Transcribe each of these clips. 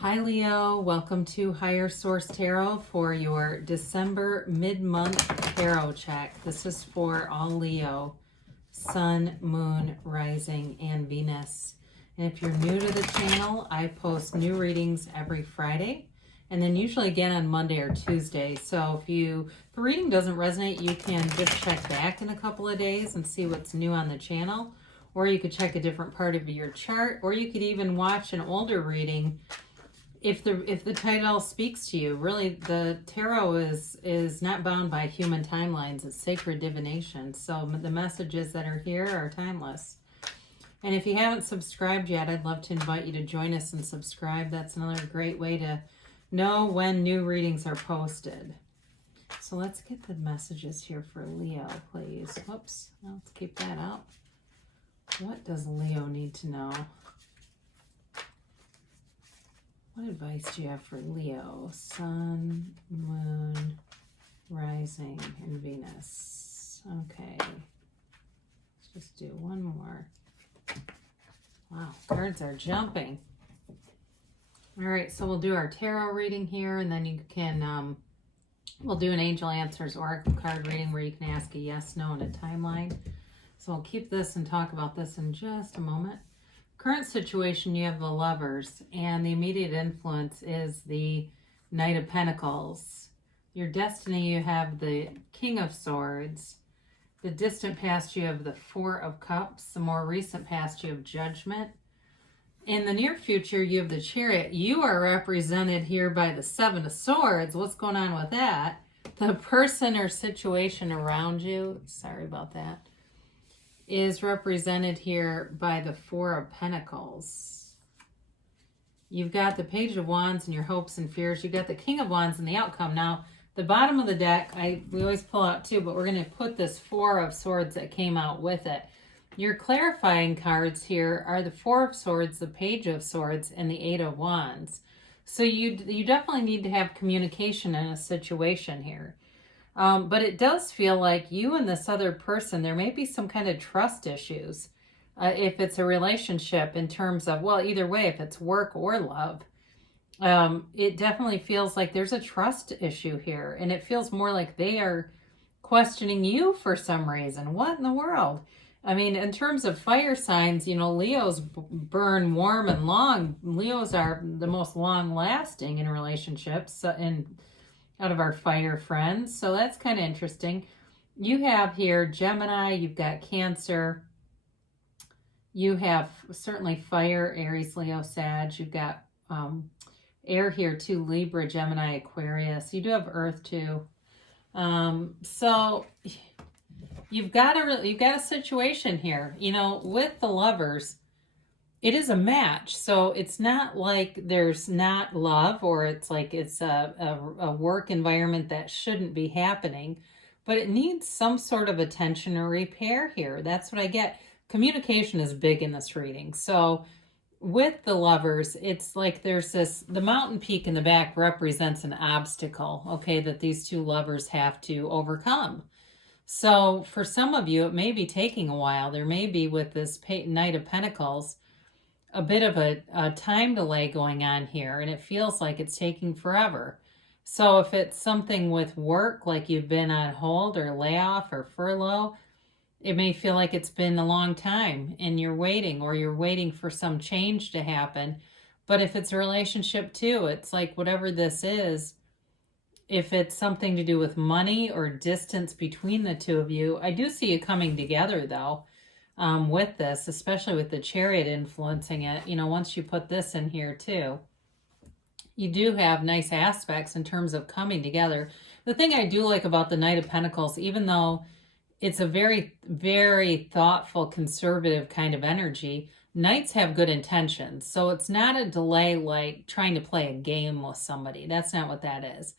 Hi Leo, welcome to Higher Source Tarot for your December mid-month tarot check. This is for all Leo, Sun, Moon, Rising, and Venus. And if you're new to the channel, I post new readings every Friday and then usually again on Monday or Tuesday. So if the reading doesn't resonate, you can just check back in a couple of days and see what's new on the channel. Or you could check a different part of your chart, or you could even watch an older reading if the title speaks to you. Really, the tarot is not bound by human timelines. It's sacred divination. So the messages that are here are timeless. And if you haven't subscribed yet, I'd love to invite you to join us and subscribe. That's another great way to know when new readings are posted. So let's get the messages here for Leo, please. Whoops, let's keep that out. What does Leo need to know? What advice do you have for Leo? Sun, Moon, Rising, and Venus. Okay. Let's just do one more. Wow, cards are jumping. All right, so we'll do our tarot reading here, and then you can, we'll do an Angel Answers Oracle card reading where you can ask a yes, no, and a timeline. So we'll keep this and talk about this in just a moment. Current situation, you have the Lovers, and the immediate influence is the Knight of Pentacles. Your destiny, you have the King of Swords. The distant past, you have the Four of Cups. The more recent past, you have Judgment. In the near future, you have the Chariot. You are represented here by the Seven of Swords. What's going on with that? The person or situation around you, sorry about that, is represented here by the Four of Pentacles. You've got the Page of Wands and your hopes and fears. You've got the King of Wands and the outcome. Now, the bottom of the deck, we always pull out two, but we're going to put this Four of Swords that came out with it. Your clarifying cards here are the Four of Swords, the Page of Swords, and the Eight of Wands. So you definitely need to have communication in a situation here. But it does feel like you and this other person, there may be some kind of trust issues. If it's a relationship in terms of, well, either way, if it's work or love, it definitely feels like there's a trust issue here. And it feels more like they are questioning you for some reason. What in the world? I mean, in terms of fire signs, Leos burn warm and long. Leos are the most long lasting in relationships and out of our fire friends. So that's kind of interesting. You have here Gemini, you've got Cancer. You have certainly fire, Aries, Leo, Sag. You've got air here too, Libra, Gemini, Aquarius. You do have Earth too. So you've got a situation here, with the Lovers. It is a match, so it's not like there's not love, or it's like it's a work environment that shouldn't be happening, but it needs some sort of attention or repair here. That's what I get. Communication is big in this reading. So with the Lovers, it's like there's the mountain peak in the back represents an obstacle, okay, that these two lovers have to overcome. So for some of you, it may be taking a while. There may be, with this Knight of Pentacles, a bit of a time delay going on here, and it feels like it's taking forever. So if it's something with work, like you've been on hold or layoff or furlough, it may feel like it's been a long time and you're waiting, or you're waiting for some change to happen. But if it's a relationship too, it's like whatever this is, if it's something to do with money or distance between the two of you, I do see you coming together though. With this, especially with the Chariot influencing it, once you put this in here too, you do have nice aspects in terms of coming together. The thing I do like about the Knight of Pentacles, even though it's a very, very thoughtful, conservative kind of energy, Knights have good intentions. So it's not a delay like trying to play a game with somebody. That's not what that is.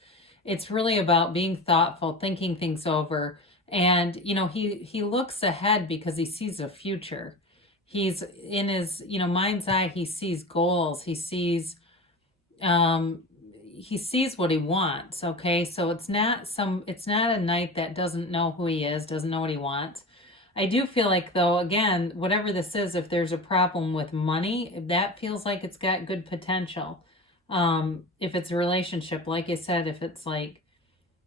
It's really about being thoughtful, thinking things over. And, he looks ahead because he sees a future. He's in his, mind's eye, he sees goals. He sees what he wants. Okay. So it's not a knight that doesn't know who he is, doesn't know what he wants. I do feel like, though, again, whatever this is, if there's a problem with money, that feels like it's got good potential. If it's a relationship, like I said, if it's like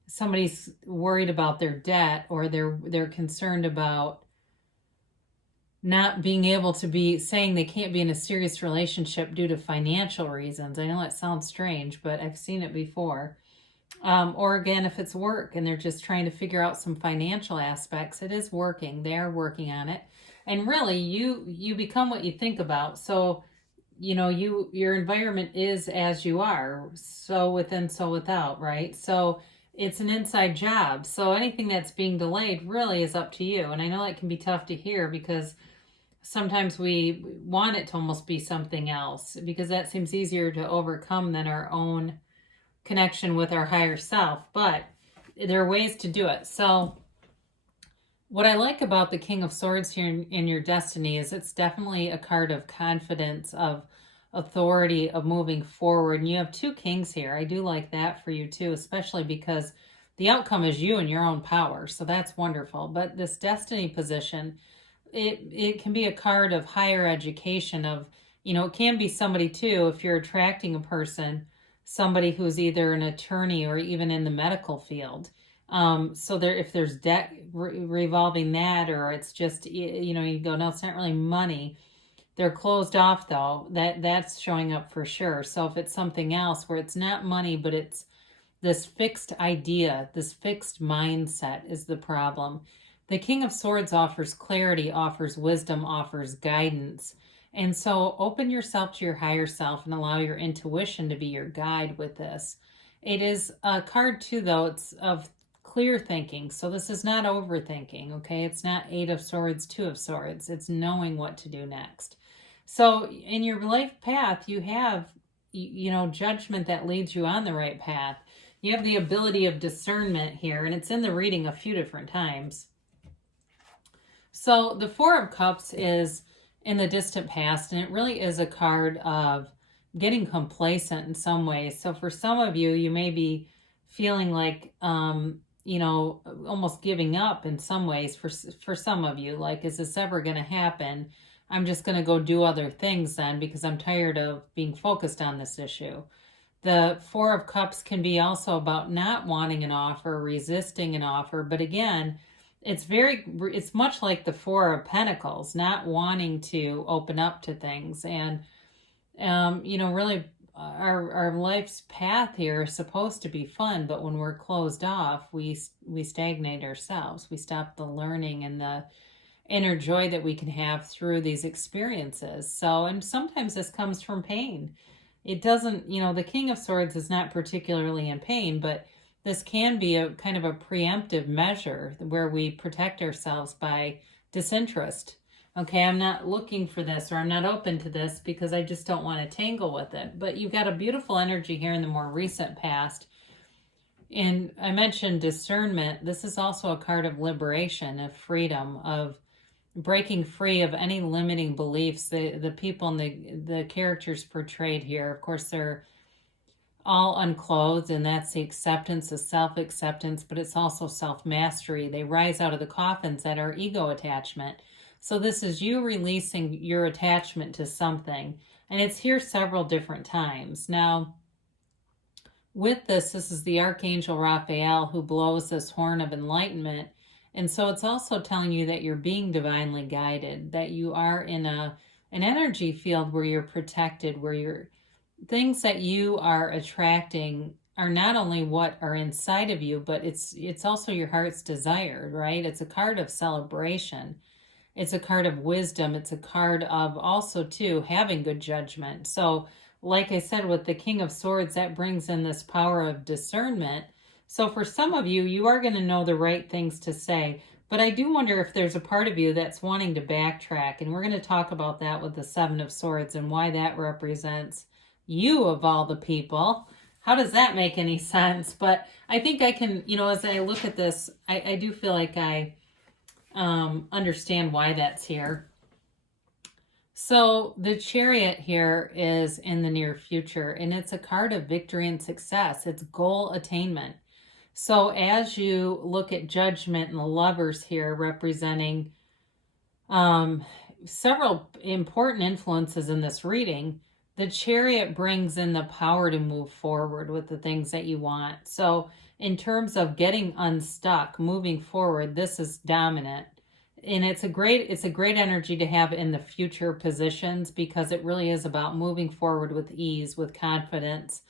somebody's worried about their debt, or they're concerned about not being able to be, saying they can't be in a serious relationship due to financial reasons. I know that sounds strange, but I've seen it before. Or again, if it's work and they're just trying to figure out some financial aspects, it is working. They are working on it. And really, you become what you think about. So, your environment is as you are. So within, so without, right? So it's an inside job. So anything that's being delayed really is up to you. And I know that can be tough to hear, because sometimes we want it to almost be something else, because that seems easier to overcome than our own connection with our higher self. But there are ways to do it. So what I like about the King of Swords here in your destiny is it's definitely a card of confidence, of authority, of moving forward. And you have 2 kings here. I do like that for you too, especially because the outcome is you and your own power. So that's wonderful. But this destiny position, it can be a card of higher education, of, it can be somebody too, if you're attracting a person, somebody who's either an attorney or even in the medical field. So if there's debt revolving that, or it's just, you go, no, it's not really money. They're closed off though. That's showing up for sure. So if it's something else where it's not money, but it's this fixed idea, this fixed mindset is the problem. The King of Swords offers clarity, offers wisdom, offers guidance. And so open yourself to your higher self and allow your intuition to be your guide with this. It is a card too, though. It's of clear thinking. So this is not overthinking, okay? It's not 8 of Swords, 2 of Swords. It's knowing what to do next. So in your life path, you have, judgment that leads you on the right path. You have the ability of discernment here, and it's in the reading a few different times. So the 4 of Cups is in the distant past, and it really is a card of getting complacent in some ways. So for some of you, you may be feeling like, almost giving up in some ways. For some of you, like, is this ever going to happen? I'm just going to go do other things then, because I'm tired of being focused on this issue. The 4 of Cups can be also about not wanting an offer, resisting an offer. But again, it's much like the 4 of Pentacles, not wanting to open up to things. And, really our life's path here is supposed to be fun, but when we're closed off, we stagnate ourselves. We stop the learning and the inner joy that we can have through these experiences. So, and sometimes this comes from pain. It doesn't, the King of Swords is not particularly in pain, but this can be a kind of a preemptive measure where we protect ourselves by disinterest. Okay, I'm not looking for this, or I'm not open to this because I just don't want to tangle with it. But you've got a beautiful energy here in the more recent past. And I mentioned discernment. This is also a card of liberation, of freedom, of breaking free of any limiting beliefs. The people and the characters portrayed here, of course, they're all unclothed, and that's the acceptance, the self-acceptance, but it's also self-mastery. They rise out of the coffins that are ego attachment. So this is you releasing your attachment to something, and it's here several different times. Now, with this is the Archangel Raphael who blows this horn of enlightenment. And so it's also telling you that you're being divinely guided, that you are in an energy field where you're protected, where things that you are attracting are not only what are inside of you, but it's also your heart's desire, right? It's a card of celebration. It's a card of wisdom. It's a card of also, too, having good judgment. So, like I said, with the King of Swords, that brings in this power of discernment. So for some of you, you are going to know the right things to say. But I do wonder if there's a part of you that's wanting to backtrack. And we're going to talk about that with the 7 of Swords and why that represents you of all the people. How does that make any sense? But I think I can, as I look at this, I do feel like I understand why that's here. So the Chariot here is in the near future, and it's a card of victory and success. It's goal attainment. So as you look at Judgment and the Lovers here representing several important influences in this reading, the Chariot brings in the power to move forward with the things that you want. So in terms of getting unstuck, moving forward, this is dominant. And it's a great energy to have in the future positions, because it really is about moving forward with ease, with confidence.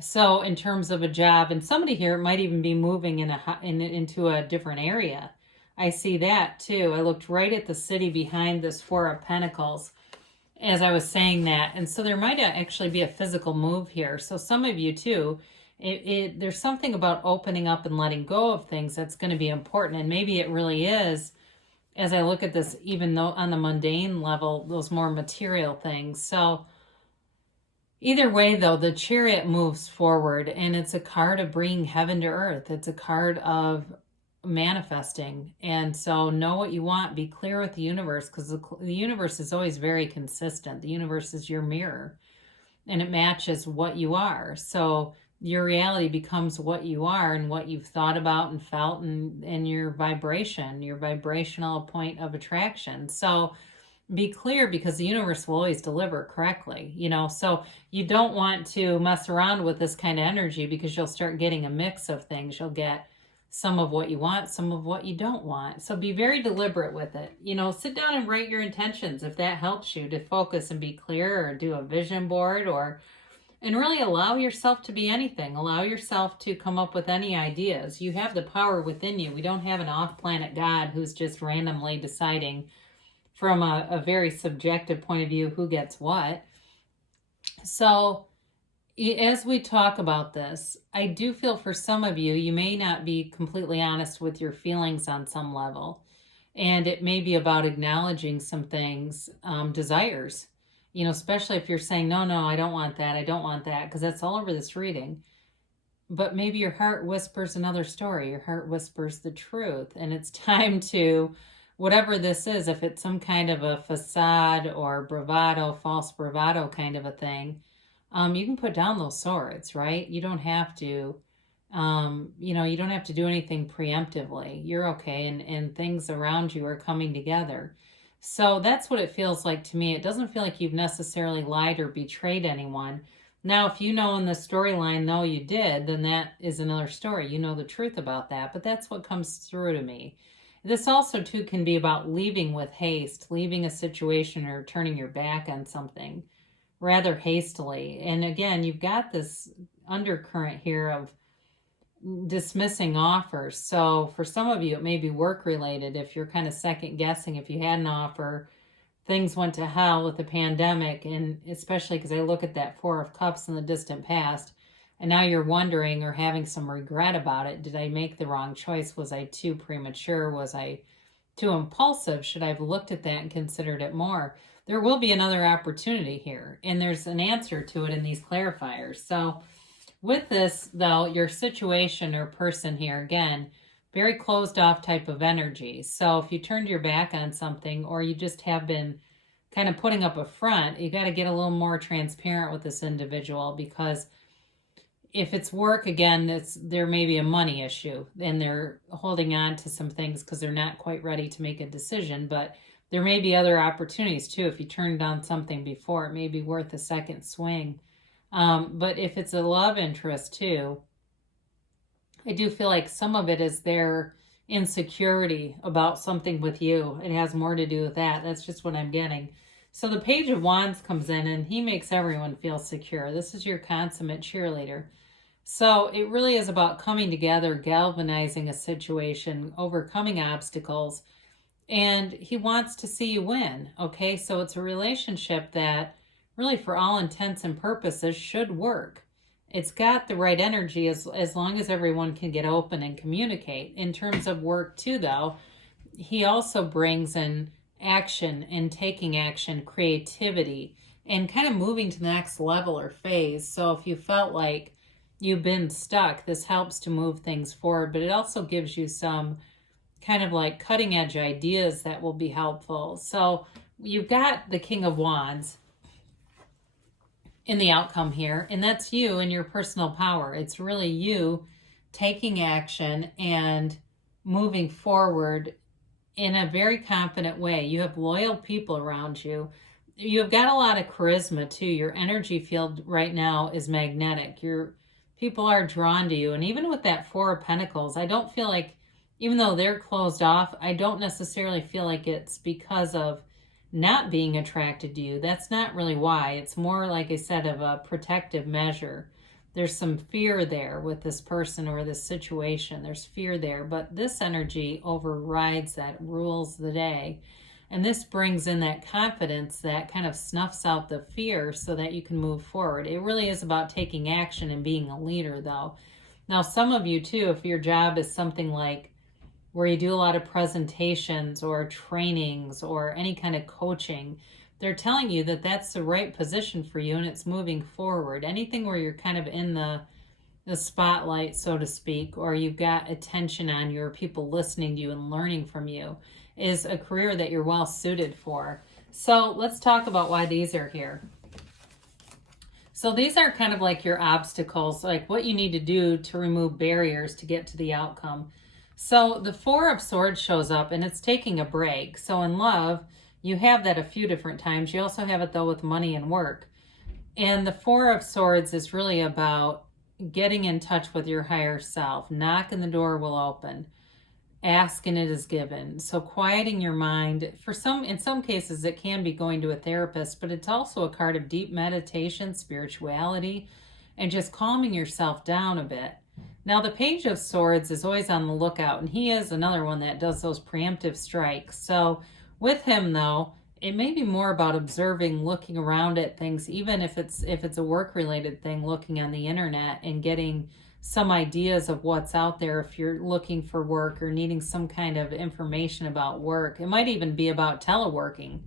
So in terms of a job, and somebody here might even be moving into a different area. I see that too. I looked right at the city behind this Four of Pentacles as I was saying that. And so there might actually be a physical move here. So some of you too, there's something about opening up and letting go of things that's going to be important. And maybe it really is, as I look at this, even though on the mundane level, those more material things. So either way, though, the Chariot moves forward, and it's a card of bringing heaven to earth. It's a card of manifesting. And so know what you want. Be clear with the universe, because the universe is always very consistent. The universe is your mirror, and it matches what you are. So your reality becomes what you are and what you've thought about and felt, and your vibration, your vibrational point of attraction. So be clear, because the universe will always deliver correctly, so you don't want to mess around with this kind of energy, because you'll start getting a mix of things. You'll get some of what you want, some of what you don't want. So be very deliberate with it. Sit down and write your intentions if that helps you to focus and be clear, or do a vision board, and really allow yourself to be anything. Allow yourself to come up with any ideas. You have the power within you. We don't have an off-planet God who's just randomly deciding from a very subjective point of view who gets what. So as we talk about this, I do feel for some of you, you may not be completely honest with your feelings on some level. And it may be about acknowledging some things, desires, especially if you're saying, no, I don't want that. I don't want that, because that's all over this reading. But maybe your heart whispers another story. Your heart whispers the truth. And it's time to, whatever this is, if it's some kind of a facade or bravado, false bravado kind of a thing, you can put down those swords, right? You don't have to, you don't have to do anything preemptively. You're okay. And things around you are coming together. So that's what it feels like to me. It doesn't feel like you've necessarily lied or betrayed anyone. Now, if you know in the storyline, no, you did, then that is another story. You know the truth about that, but that's what comes through to me. This also, too, can be about leaving with haste, leaving a situation or turning your back on something rather hastily. And again, you've got this undercurrent here of dismissing offers. So for some of you, it may be work related. If you're kind of second guessing, if you had an offer, things went to hell with the pandemic, and especially because I look at that Four of Cups in the distant past, and now you're wondering or having some regret about it. Did I make the wrong choice? Was I too premature? Was I too impulsive? Should I have looked at that and considered it more? There will be another opportunity here, and there's an answer to it in these clarifiers. So with this, though, your situation or person here, again, very closed off type of energy. So if you turned your back on something, or you just have been kind of putting up a front, you got to get a little more transparent with this individual, because if it's work, again, there may be a money issue, and they're holding on to some things because they're not quite ready to make a decision. But there may be other opportunities too. If you turned down something before, it may be worth a second swing. But if it's a love interest too, I do feel like some of it is their insecurity about something with you. It has more to do with that. That's just what I'm getting. So the Page of Wands comes in, and he makes everyone feel secure. This is your consummate cheerleader. So it really is about coming together, galvanizing a situation, overcoming obstacles, and he wants to see you win. Okay, so it's a relationship that really, for all intents and purposes, should work. It's got the right energy as long as everyone can get open and communicate. In terms of work too, though, he also brings in action and taking action, creativity, and kind of moving to the next level or phase. So if you felt like you've been stuck, this helps to move things forward, but it also gives you some kind of like cutting edge ideas that will be helpful. So you've got the King of Wands in the outcome here, and that's you and your personal power. It's really you taking action and moving forward in a very confident way. You have loyal people around you, you've got a lot of charisma too. Your energy field right now is magnetic. Your people are drawn to you. And even with that Four of Pentacles, I don't feel like, even though they're closed off, I don't necessarily feel like it's because of not being attracted to you. That's not really why. It's more, like I said, of a protective measure. There's some fear there with this person or this situation. There's fear there, but this energy overrides that, rules the day. And this brings in that confidence that kind of snuffs out the fear so that you can move forward. It really is about taking action and being a leader, though. Now, some of you, too, if your job is something like where you do a lot of presentations or trainings or any kind of coaching, they're telling you that that's the right position for you and it's moving forward. Anything where you're kind of in the spotlight, so to speak, or you've got attention on you or people listening to you and learning from you, is a career that you're well suited for. So let's talk about why these are here. So these are kind of like your obstacles, like what you need to do to remove barriers to get to the outcome. So the Four of Swords shows up and it's taking a break. So in love, you have that a few different times. You also have it though with money and work. And the Four of Swords is really about getting in touch with your higher self. Knock and the door will open. Ask and it is given. So quieting your mind, in some cases it can be going to a therapist, but it's also a card of deep meditation, spirituality, and just calming yourself down a bit. Now the Page of Swords is always on the lookout, and he is another one that does those preemptive strikes. So with him though, it may be more about observing, looking around at things, even if it's a work-related thing, looking on the internet and getting some ideas of what's out there if you're looking for work or needing some kind of information about work. It might even be about teleworking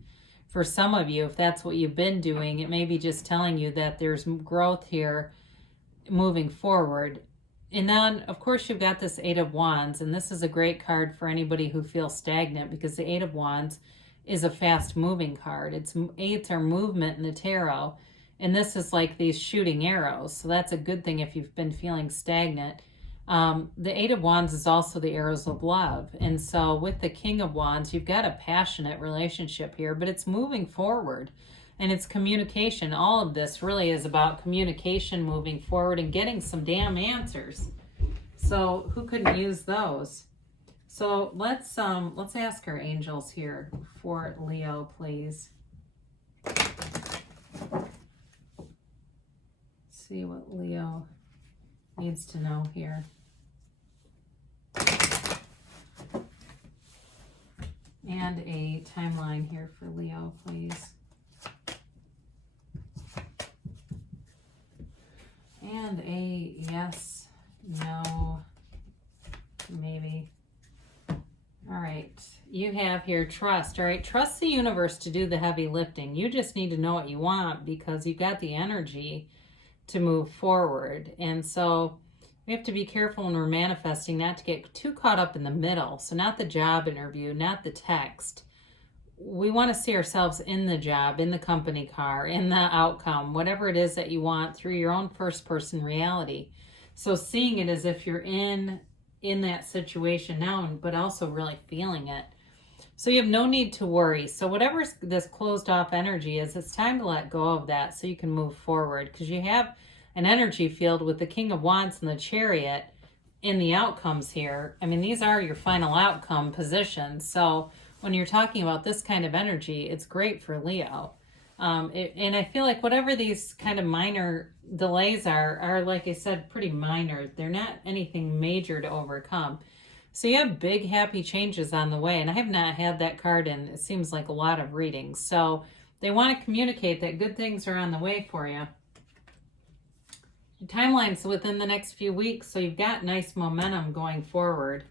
for some of you. If that's what you've been doing, it may be just telling you that there's growth here moving forward. And then, of course, you've got this Eight of Wands, and this is a great card for anybody who feels stagnant because the Eight of Wands is a fast-moving card. Eights are movement in the tarot. And this is like these shooting arrows. So that's a good thing if you've been feeling stagnant. The Eight of Wands is also the arrows of love. And so with the King of Wands, you've got a passionate relationship here, but it's moving forward. And it's communication. All of this really is about communication, moving forward, and getting some damn answers. So who couldn't use those? So let's ask our angels here for Leo, please. See what Leo needs to know here. And a timeline here for Leo, please. And a yes, no, maybe. All right, you have here trust. All right, trust the universe to do the heavy lifting. You just need to know what you want because you've got the energy to move forward. And so we have to be careful when we're manifesting not to get too caught up in the middle. So not the job interview, not the text. We want to see ourselves in the job, in the company car, in the outcome, whatever it is that you want through your own first person reality. So seeing it as if you're in that situation now, but also really feeling it. So you have no need to worry. So whatever this closed off energy is, it's time to let go of that so you can move forward because you have an energy field with the King of Wands and the Chariot in the outcomes here. I mean, these are your final outcome positions. So when you're talking about this kind of energy, it's great for Leo. And I feel like whatever these kind of minor delays are, like I said, pretty minor. They're not anything major to overcome. So you have big, happy changes on the way. And I have not had that card in, it seems like a lot of readings. So they want to communicate that good things are on the way for you. Your timeline's within the next few weeks, so you've got nice momentum going forward.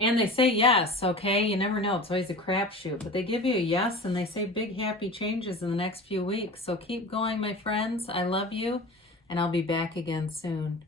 And they say yes, okay? You never know. It's always a crapshoot. But they give you a yes, and they say big, happy changes in the next few weeks. So keep going, my friends. I love you, and I'll be back again soon.